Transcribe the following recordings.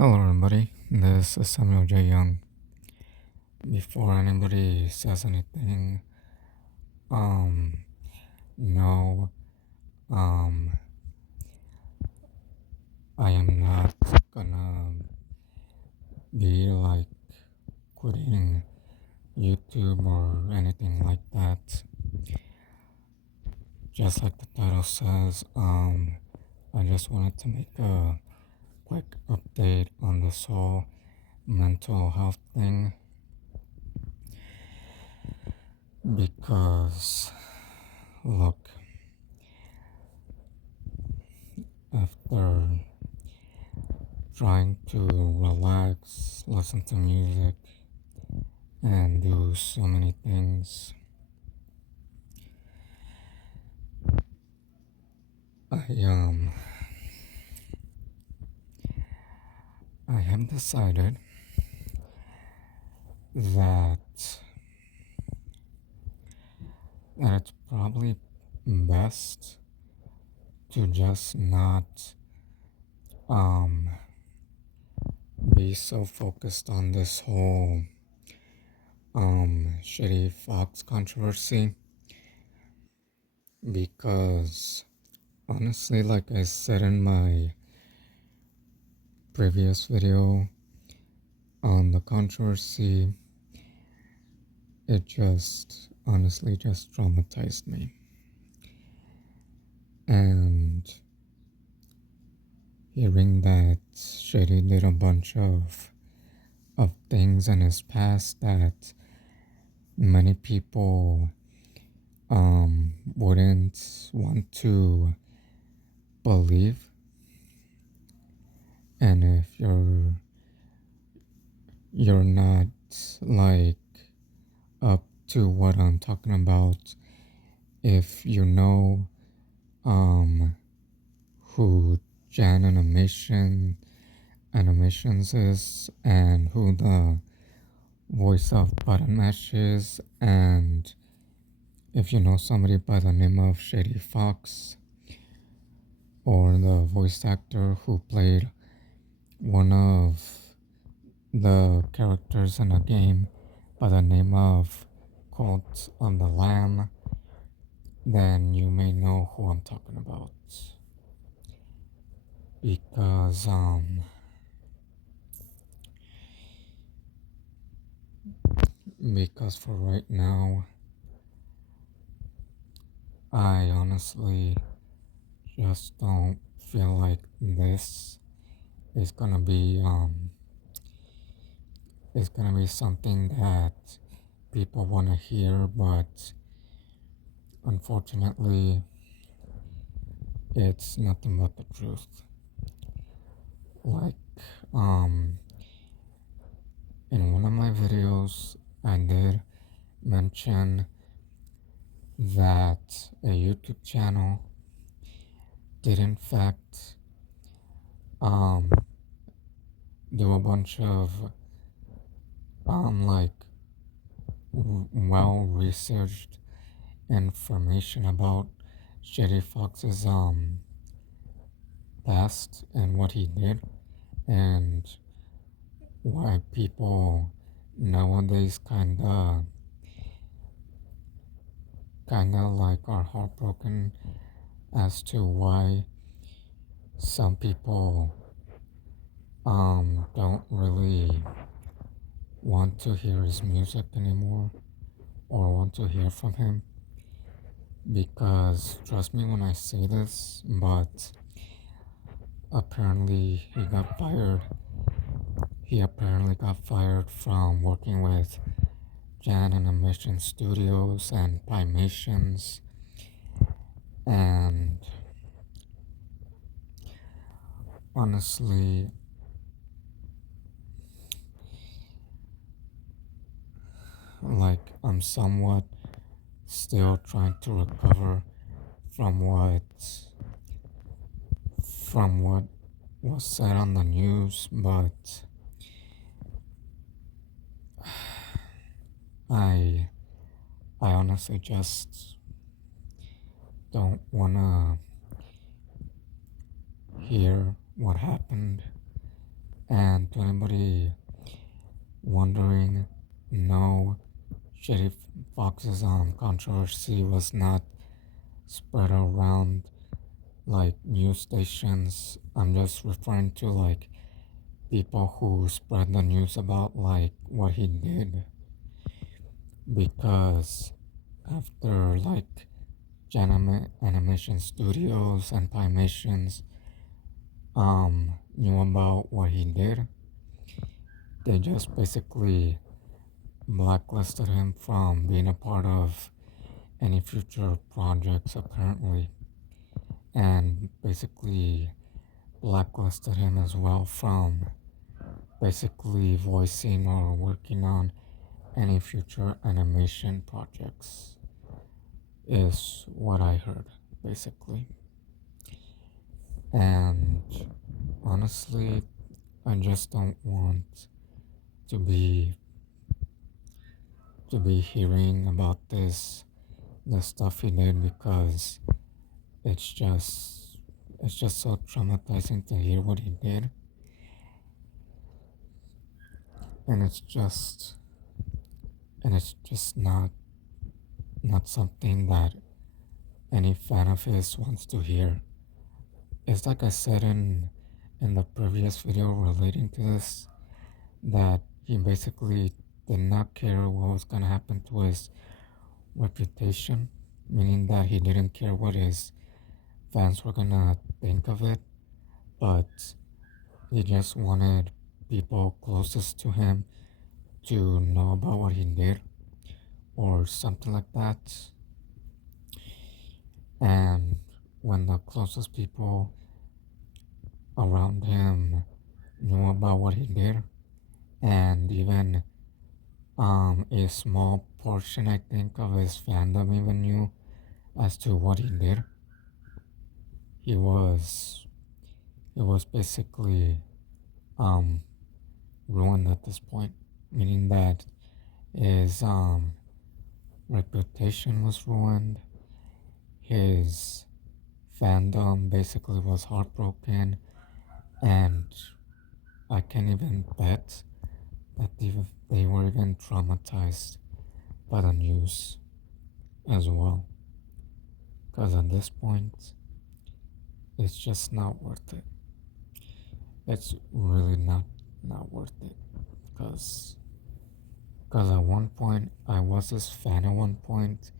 Hello, everybody. This is Samuel J. Young. Before anybody says anything, um, no, um, I am not gonna be like quitting YouTube or anything like that. Just like the title says, I just wanted to make a quick update on this whole mental health thing because, look, after trying to relax, listen to music, and do so many things, I um I have decided that it's probably best to just not um be so focused on this whole ShadyVox controversy because honestly, like I said in my previous video on the controversy, it just honestly just traumatized me. And hearing that Shady did a bunch of things in his past that many people wouldn't want to believe. And if you're not like up to what I'm talking about, if you know who Jan Animations is and who the voice of Button Mash is, and if you know somebody by the name of Shady Fox or the voice actor who played one of the characters in a game by the name of Cult of the Lamb, then you may know who I'm talking about. Because because for right now, I honestly just don't feel like this is gonna be something that people wanna hear, but unfortunately it's nothing but the truth. Like in one of my videos I did mention that a YouTube channel did in fact do a bunch of like well researched information about Shady Fox's past and what he did and why people nowadays kinda like are heartbroken as to why some people don't really want to hear his music anymore or want to hear from him, because trust me when I say this, but apparently he apparently got fired from working with Jan Animation Studios and Pimations, and honestly like I'm somewhat still trying to recover from what was said on the news, but I I honestly just don't wanna hear what happened And to anybody wondering, no, ShadyVox's controversy was not spread around like news stations. I'm just referring to like people who spread the news about like what he did, because after like Animation Studios and Pimations knew about what he did, they just basically blacklisted him from being a part of any future projects apparently, and basically blacklisted him as well from basically voicing or working on any future animation projects, is what I heard basically. And honestly, I just don't want to be hearing about the stuff he did, because it's just so traumatizing to hear what he did. And it's just not something that any fan of his wants to hear. It's like I said in the previous video relating to this, that he basically did not care what was gonna happen to his reputation, meaning that he didn't care what his fans were gonna think of it, but he just wanted people closest to him to know about what he did or something like that. And when the closest people around him knew about what he did, and even a small portion, I think, of his fandom even knew as to what he did, he was basically ruined at this point, meaning that his reputation was ruined, his fandom basically was heartbroken, and I can't even bet that they were even traumatized by the news as well, because at this point it's just not worth it. It's really not worth it, because at one point I was his fan at one point,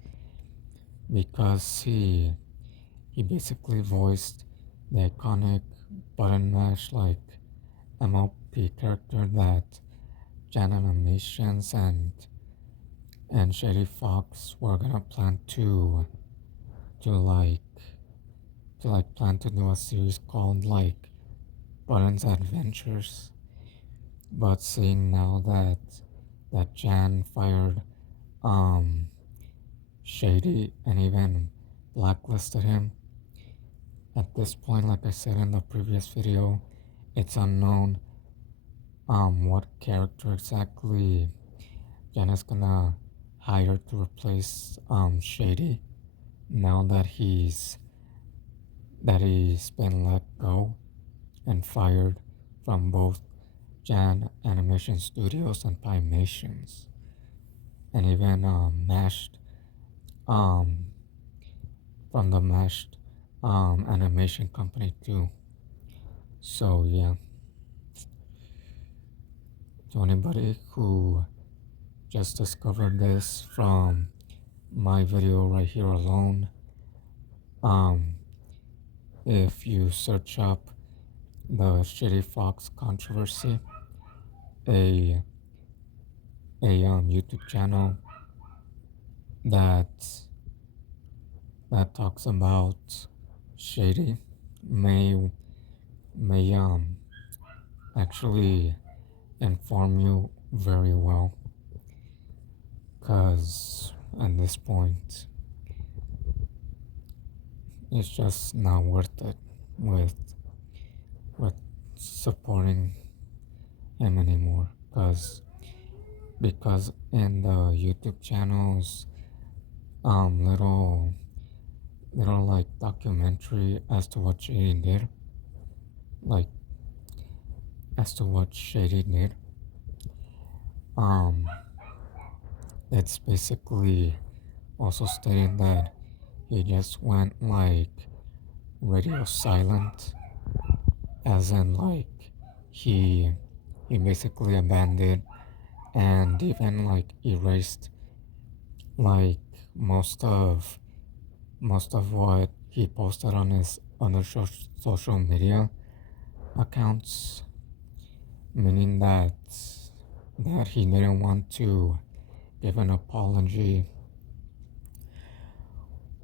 because he basically voiced the iconic button mash like MLP character that Jan Animations and ShadyVox were gonna plan to plan to do a series called like Button's Adventures. But seeing now that Jan fired Shady and even blacklisted him, at this point, like I said in the previous video, it's unknown what character exactly Jan is gonna hire to replace Shady, now that he's been let go and fired from both Jan Animation Studios and Pimations, and even Mashed um, from the Mashed animation company too. So yeah, to anybody who just discovered this from my video right here alone, if you search up the ShadyVox Controversy, a YouTube channel that talks about Shady, may actually inform you very well, because at this point it's just not worth it with supporting him anymore, because in the YouTube channels little like documentary as to what Shady did, like as to what Shady did. Um, it's basically also stating that he just went like radio silent, as in like he he basically abandoned and even like erased like most of most of what he posted on his other social media accounts, meaning that he didn't want to give an apology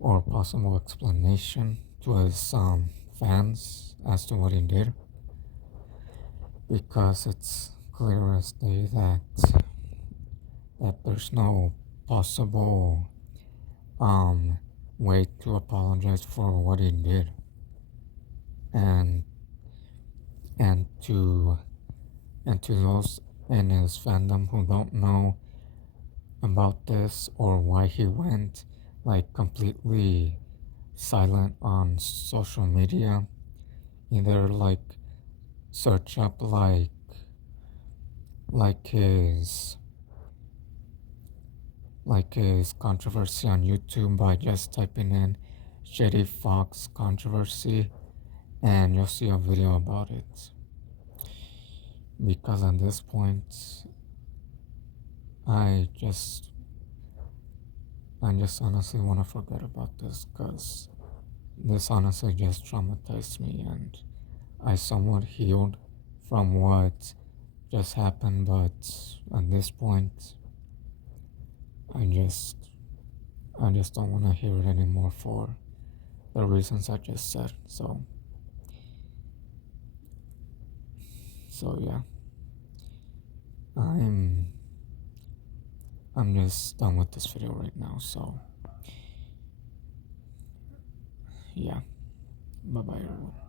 or possible explanation to his fans as to what he did, because it's clear as day that there's no possible um way to apologize for what he did, and and to and to those in his fandom who don't know about this or why he went like completely silent on social media, either like search up like his like his controversy on YouTube by just typing in ShadyVox Controversy, and you'll see a video about it. Because at this point, I just honestly want to forget about this, because this honestly just traumatized me, and I somewhat healed from what just happened, but at this point, I just I just don't want to hear it anymore for the reasons I just said. So yeah, I'm I'm just done with this video right now. So yeah, bye bye everyone.